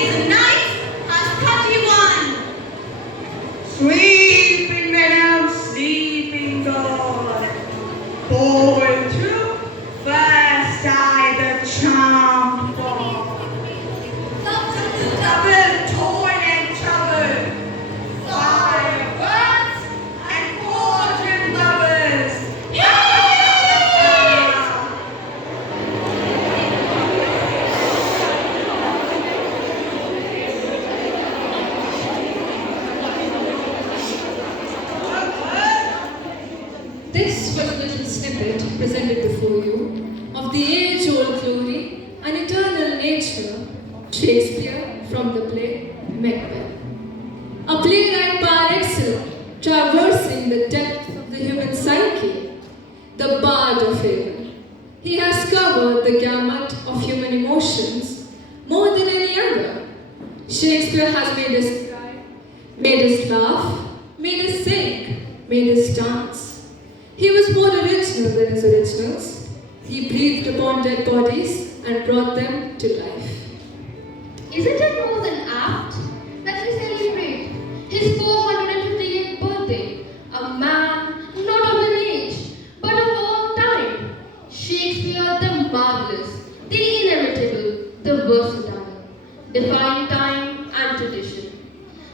is night has 31. Sleeping man, sleeping God, born through first eye the charmed fall. Double torn and troubled, firebirds and cauldron lovers. This was a little snippet presented before you of the age-old glory and eternal nature of Shakespeare from the play Macbeth. A playwright par excellence, traversing the depth of the human psyche, the bard of Avon. He has covered the gamut of human emotions more than any other. Shakespeare has made us cry, made us laugh, made us sing, made us dance. He was more original than his originals. He breathed upon dead bodies and brought them to life. Isn't it more than apt that we celebrate his 458th birthday, a man not of an age, but of all time? Shakespeare the marvelous, the inimitable, the versatile, defying time and tradition.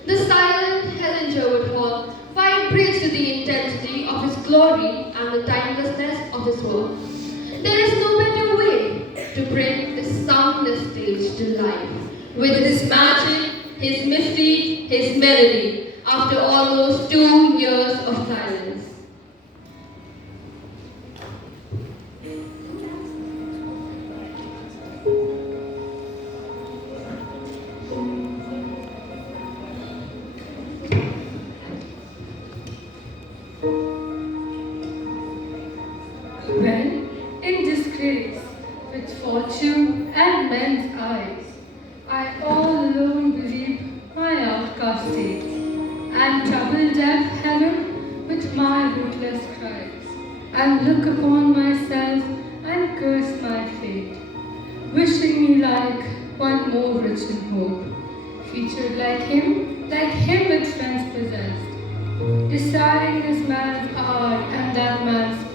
The silent Helen Jerwood Hall vibrates to the intensity of his glory and the timelessness of his work. There is no better way to bring the soundless stage to life, with his magic, his mystery, his melody, after almost 2 years of silence. When, in disgrace, with fortune and men's eyes, I all alone believe my outcast state, and trouble deaf heaven with my rootless cries, and look upon myself and curse my fate, wishing me like one more rich in hope, featured like him with friends possessed, desiring this man's art and that man's hope.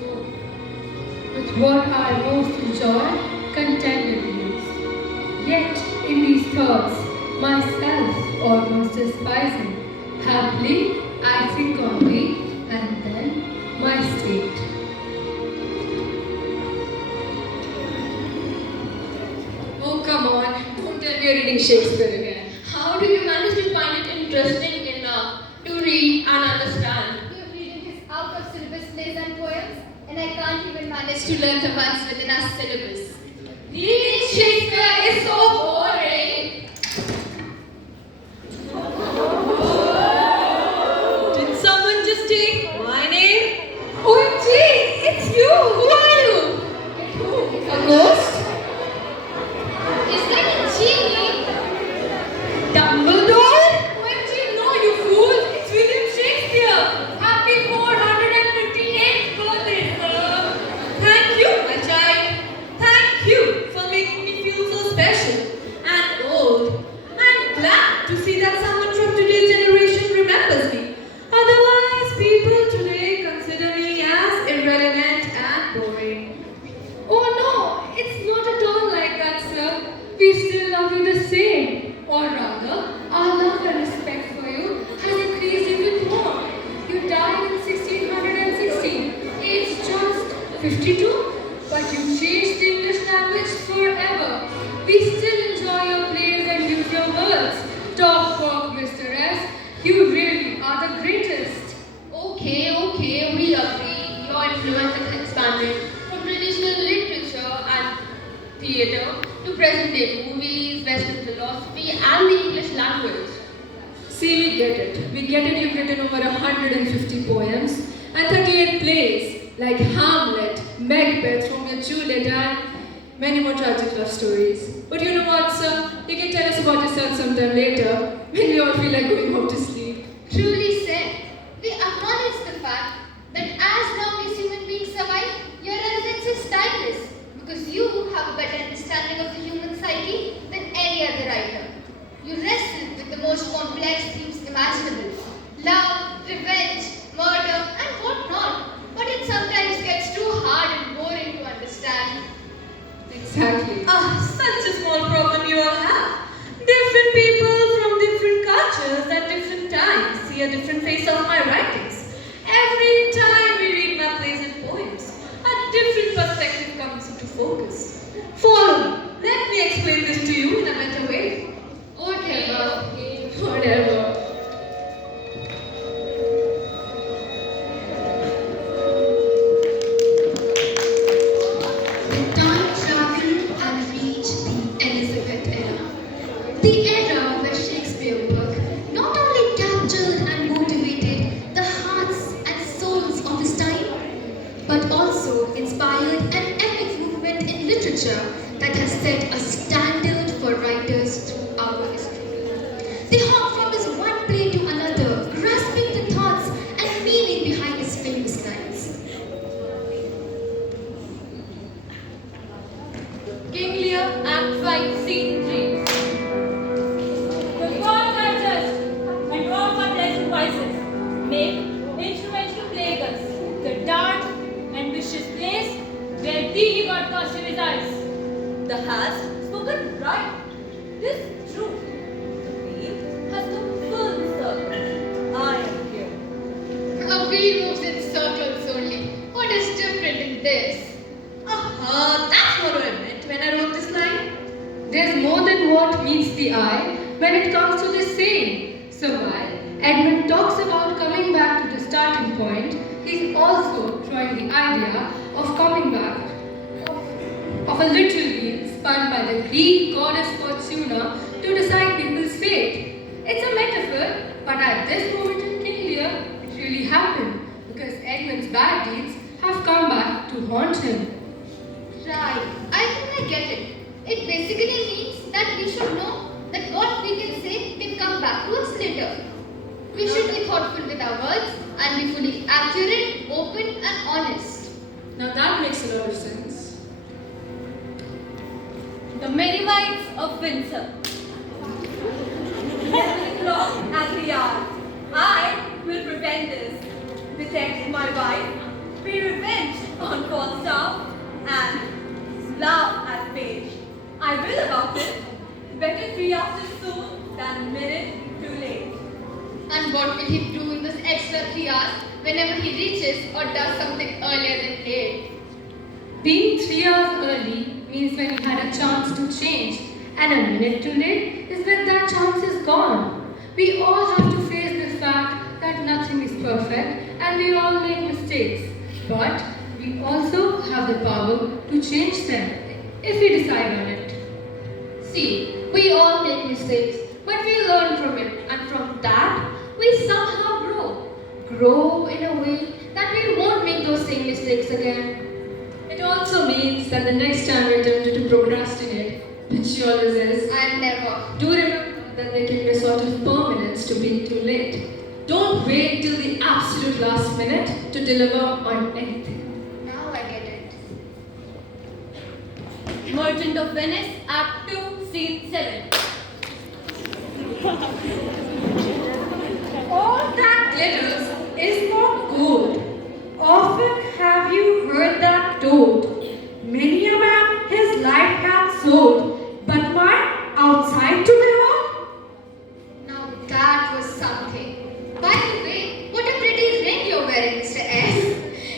With what I most enjoy, contented use. Yet in these thoughts, myself almost despising, happily I think on thee, and then my state. Oh, come on, don't tell me you're reading Shakespeare again. How do you manage to find it interesting enough to read and understand? We're reading his out-of-syllabus plays and poems, and I can't even manage to learn the ones within our syllabus. Reading Shakespeare is so boring. Did someone just take my name? OMG, it's you! Who are you? A ghost? Is that a genie? Dumbledore? OMG, no, you fool! It's William Shakespeare! Happy 458th birthday, sir! Thank you, my child. Thank you for making me feel so special and old. I'm glad to see that someone from today's generation remembers me. Otherwise, people today consider me as irrelevant and boring. Oh no, it's not at all like that, sir. We still love you the same. Or rather, our love and respect for you has increased even more. You died in 1616, aged just 52, but you changed the English language forever. We still enjoy your plays and use your words. Top work, Mr. S. You really are the greatest. Okay, we agree. Your influence has expanded from traditional literature and theatre to present-day movies, Western philosophy, and the English language. See, we get it. We get it. You've written over 150 poems and 38 plays like Hamlet, Macbeth, Romeo and Juliet, and many more tragic love stories. But you know what, sir? You can tell us about yourself sometime later when we all feel like going home to sleep. Truly said. We acknowledge the fact that as long as human beings survive, your relevance is timeless, because you have a better understanding of the human psyche than any other writer. eye when it comes to this saying. So while Edmund talks about coming back to the starting point, he's also throwing the idea of coming back of a literal wheel spun by the Greek goddess Fortuna to decide people's fate. It's a metaphor, but at this moment in King Lear, it really happened because Edmund's bad deeds have come back to haunt him. Right. I think I get it. It basically means that we should know that what we can say can come back to us later. We should be thoughtful with our words and be fully accurate, open and honest. Now that makes a lot of sense. The Merry Wives of Windsor. Clock at the yard. I will prevent this. Protect my wife. Be revenged on Falstaff and laugh at Page. I will about it. Better 3 hours soon than a minute too late. And what will he do in those extra 3 hours whenever he reaches or does something earlier than 8? Being 3 hours early means when you had a chance to change, and a minute too late is when that chance is gone. We all have to face the fact that nothing is perfect and we all make mistakes. But we also have the power to change them if we decide on it. See, we all make mistakes, but we learn from it, and from that, we somehow grow. Grow in a way that we won't make those same mistakes again. It also means that the next time you're tempted to procrastinate, which she always is, I never. do remember that there can be a sort of permanence to being too late. Don't wait till the absolute last minute to deliver on anything. Now I get it. Merchant of Venice, Act 2, Scene 7. All that glitters is not gold. Often have you heard that told. Many a man his life hath sold, but mine outside to behold. Now that was something. By the way, what a pretty ring you're wearing, Mr. S.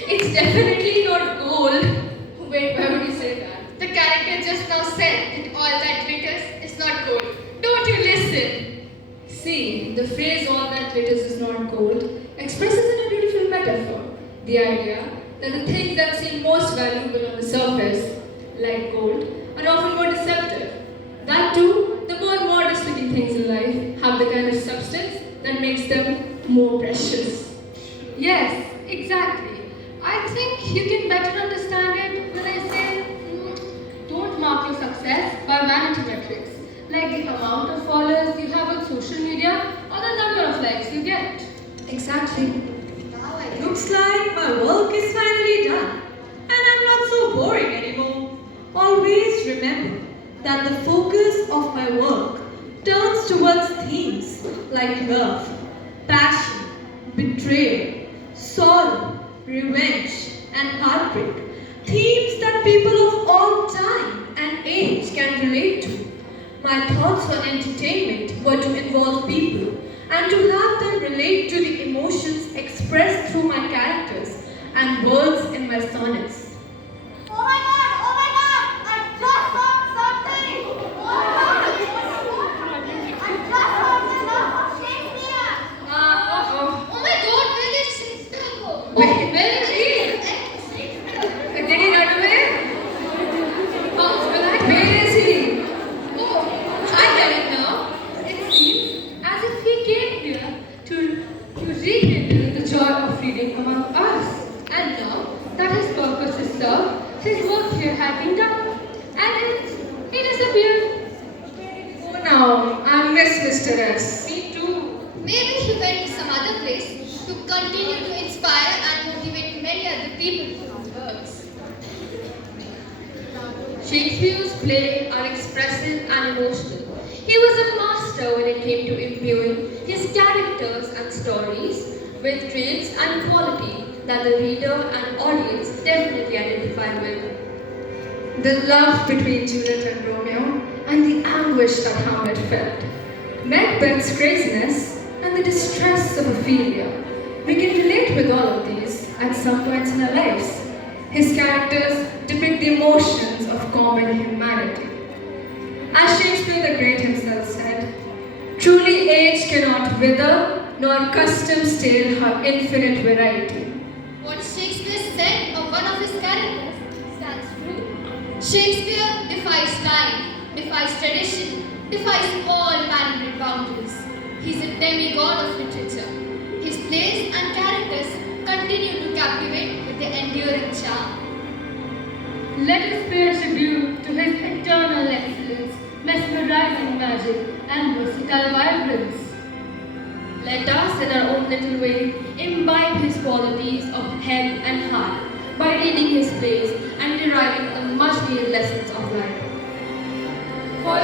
It's definitely not gold. Wait, why would you say that? The character just now said that all that glitters is not gold. Don't you listen? See, the phrase all that glitters is not gold expresses in a beautiful metaphor the idea that the things that seem most valuable on the surface, like gold, are often more deceptive. That too, the more modest looking things in life have the kind of substance that makes them more precious. Yes, exactly. I think you can better understand it when I say don't mark your success by vanity metrics, like the amount of followers you have on social media or the number of likes you get. Exactly. Now I get it. Looks like my work is finally done and I'm not so boring anymore. Always remember that the focus of my work turns towards themes like love, passion, betrayal, sorrow, revenge, and heartbreak. Themes that people of all time and age can relate to. My thoughts on entertainment were to involve people and to have them relate to the emotions expressed through my characters and words in my sonnets. Oh my god! Oh my god! I just heard something! Oh my god! I just heard the love of Shakespeare! Oh my god, where is Shakespeare? Where is he? Did he run away? Where is he? Oh, I get it now. It seems as if he came here to rekindle the joy of reading among us. And now that his purpose is served, his work here had been done. And he disappeared. Oh, now, I miss Mr. S. Me too. Maybe he went to some other place to continue to inspire and motivate many other people through his works. Shakespeare's plays are expressive and emotional. He was a master when it came to imbuing his characters and stories with traits and quality that the reader and audience definitely identify with. The love between Juliet and Romeo, and the anguish that Hamlet felt. Macbeth's craziness, and the distress of Ophelia. We can relate with all of these at some points in our lives. His characters depict the emotions of common humanity. As Shakespeare the Great himself said, not wither, nor custom stale her infinite variety. What Shakespeare said of one of his characters stands true. Shakespeare defies time, defies tradition, defies all man-made boundaries. He's a demigod of literature. His plays and characters continue to captivate with their enduring charm. Let us pay a tribute to his eternal excellence, mesmerizing magic, and versatile vibrance. Let us, in our own little way, imbibe his qualities of head and heart by reading his plays and deriving the much-needed lessons of life. For